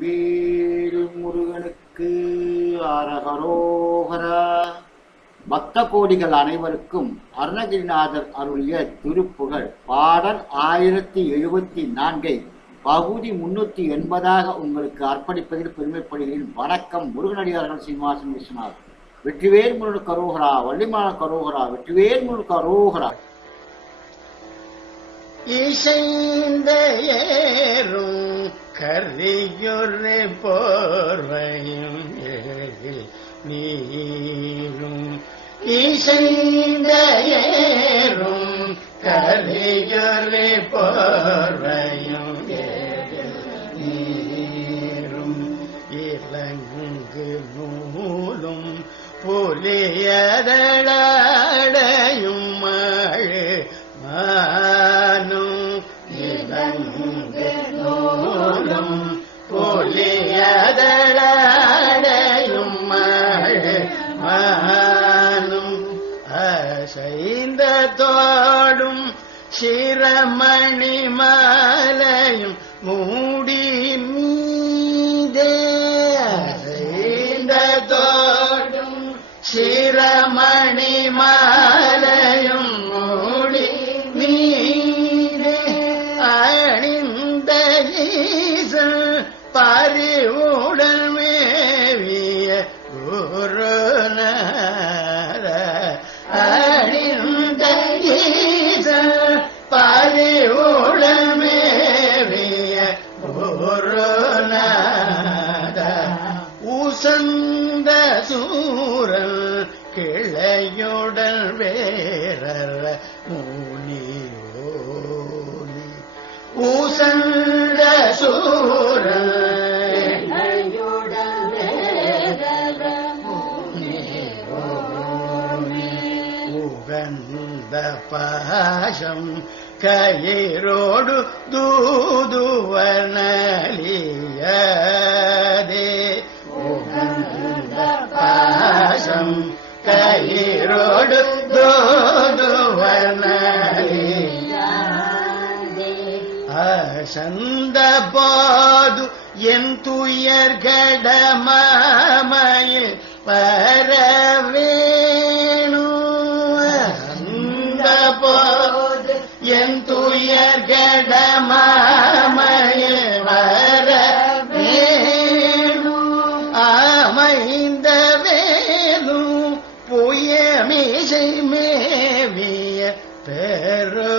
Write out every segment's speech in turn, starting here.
வெற்றிவேல் முருகனுக்கு அரகரோகரா பக்த கோடிகள் அனைவருக்கும் அருணகிரிநாதர் அருளிய திருப்புகழ். பாடல் ஆயிரத்தி எழுபத்தி நான்கை பகுதி முன்னூத்தி எண்பதாக உங்களுக்கு அர்ப்பணிப்பதில் பெருமைப்படுகிறேன். வணக்கம் முருகனடியார்கள் சீனிவாசன் விஸ்வநாத் வெற்றிவேல் முருகன் கரோகரா வள்ளிமான கரோகரா வெற்றிவேல் முருகன் கரோகரா. இசைந்த கரியுரை போர்வையும் நீரும். இசைந்த ஏறும் கரியுரை போர்வையும் நீரும். இலங்கு நூலும் புலியதளாடையும் மழை மா நூலும் புலியதளாடையும் மானும் அசைந்த தோடும் சிரமணி மாலையும் மூடி மீதே அசைந்த தோடும் சிரமணி ஈசன் பறிவுடன் மேவிய குருநாத அணிந்த ஈசன் மேவிய குருநாத உசந்த சூரல் கிளையுடல் வேறர் முனியோனி உசந்த சூர உகந்த பாசம் கயிரோடு தூதுவனலியதே அசந்த போது என் துயர்கட மாமையில் பரவேணு அசந்த போது என் துயர்கட மாமையில் வரவேணு. அமைந்த வேலும் புயமிசை மேவிய பெரு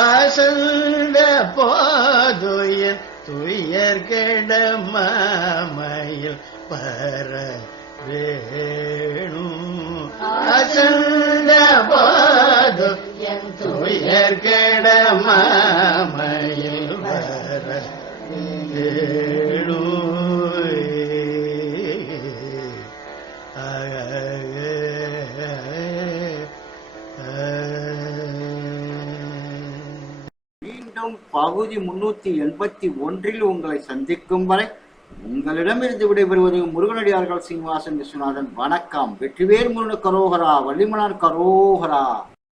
அசந்த போதுயர் துயர் கெட பர வேணு அசந்த போது என் துயர் கெட பர வேணும் மீண்டும் பகுதி முன்னூத்தி எண்பத்தி ஒன்றில் உங்களை சந்திக்கும் வரை உங்களிடமிருந்து விடைபெறுவது முருகனடியார்கள் சீனிவாசன் விஸ்வநாதன். வணக்கம். வெற்றிவேல் முருகன் கரோகரா வள்ளிமலர் கரோகரா.